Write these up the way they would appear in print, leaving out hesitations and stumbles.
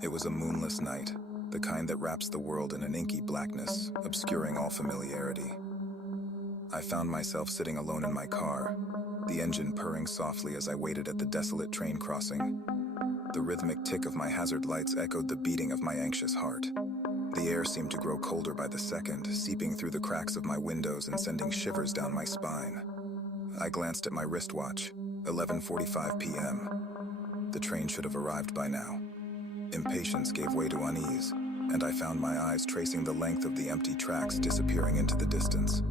It was a moonless night, the kind that wraps the world in an inky blackness, obscuring all familiarity. I found myself sitting alone in my car, the engine purring softly as I waited at the desolate train crossing. The rhythmic tick of my hazard lights echoed the beating of my anxious heart. The air seemed to grow colder by the second, seeping through the cracks of my windows and sending shivers down my spine. I glanced at my wristwatch, 11:45 p.m. The train should have arrived by now. Impatience gave way to unease, and I found my eyes tracing the length of the empty tracks disappearing into the distance.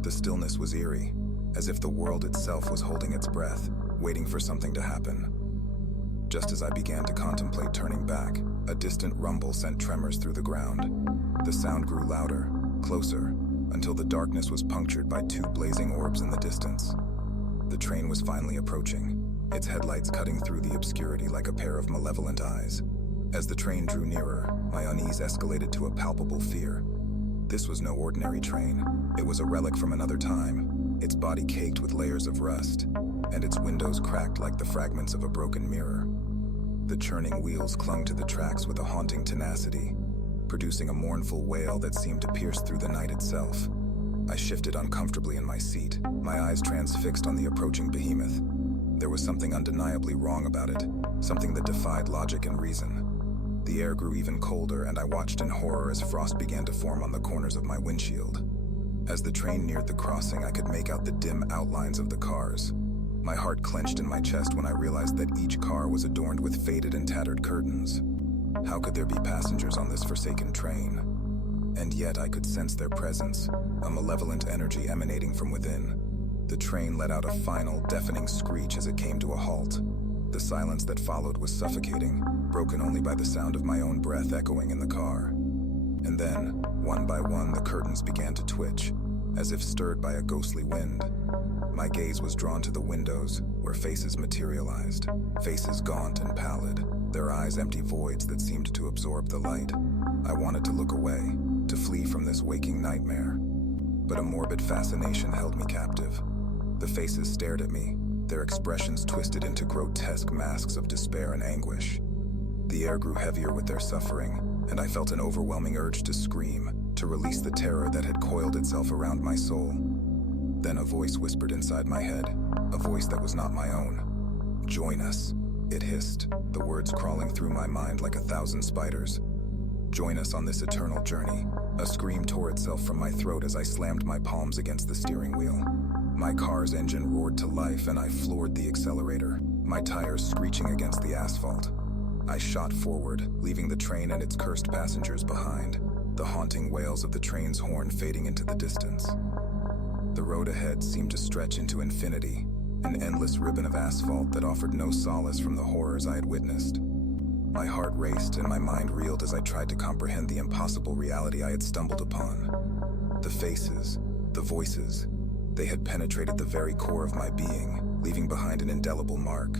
The stillness was eerie, as if the world itself was holding its breath, waiting for something to happen. Just as I began to contemplate turning back, a distant rumble sent tremors through the ground. The sound grew louder, closer, until the darkness was punctured by two blazing orbs in the distance. The train was finally approaching, its headlights cutting through the obscurity like a pair of malevolent eyes. As the train drew nearer, my unease escalated to a palpable fear. This was no ordinary train. It was a relic from another time, its body caked with layers of rust, and its windows cracked like the fragments of a broken mirror. The churning wheels clung to the tracks with a haunting tenacity, producing a mournful wail that seemed to pierce through the night itself. I shifted uncomfortably in my seat, my eyes transfixed on the approaching behemoth. There was something undeniably wrong about it, something that defied logic and reason. The air grew even colder, and I watched in horror as frost began to form on the corners of my windshield. As the train neared the crossing, I could make out the dim outlines of the cars. My heart clenched in my chest when I realized that each car was adorned with faded and tattered curtains. How could there be passengers on this forsaken train? And yet I could sense their presence, a malevolent energy emanating from within. The train let out a final, deafening screech as it came to a halt. The silence that followed was suffocating, broken only by the sound of my own breath echoing in the car. And then, one by one, the curtains began to twitch, as if stirred by a ghostly wind. My gaze was drawn to the windows, where faces materialized, faces gaunt and pallid, their eyes empty voids that seemed to absorb the light. I wanted to look away, to flee from this waking nightmare. But a morbid fascination held me captive. The faces stared at me, their expressions twisted into grotesque masks of despair and anguish. The air grew heavier with their suffering, and I felt an overwhelming urge to scream, to release the terror that had coiled itself around my soul. Then a voice whispered inside my head, a voice that was not my own. "Join us," it hissed, the words crawling through my mind like 1,000 spiders. "Join us on this eternal journey." A scream tore itself from my throat as I slammed my palms against the steering wheel. My car's engine roared to life, and I floored the accelerator, my tires screeching against the asphalt. I shot forward, leaving the train and its cursed passengers behind, the haunting wails of the train's horn fading into the distance. The road ahead seemed to stretch into infinity, an endless ribbon of asphalt that offered no solace from the horrors I had witnessed. My heart raced and my mind reeled as I tried to comprehend the impossible reality I had stumbled upon. The faces, the voices, they had penetrated the very core of my being, leaving behind an indelible mark.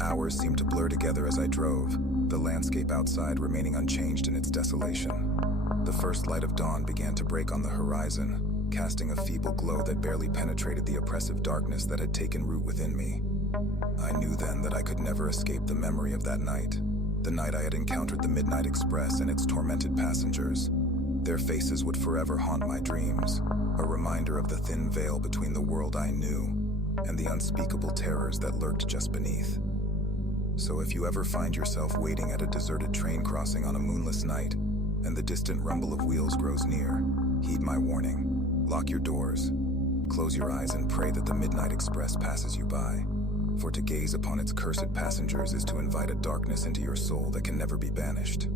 Hours seemed to blur together as I drove, the landscape outside remaining unchanged in its desolation. The first light of dawn began to break on the horizon, casting a feeble glow that barely penetrated the oppressive darkness that had taken root within me. I knew then that I could never escape the memory of that night, the night I had encountered the Midnight Express and its tormented passengers. Their faces would forever haunt my dreams, a reminder of the thin veil between the world I knew and the unspeakable terrors that lurked just beneath. So if you ever find yourself waiting at a deserted train crossing on a moonless night, and the distant rumble of wheels grows near, heed my warning. Lock your doors, close your eyes, and pray that the Midnight Express passes you by. For to gaze upon its cursed passengers is to invite a darkness into your soul that can never be banished.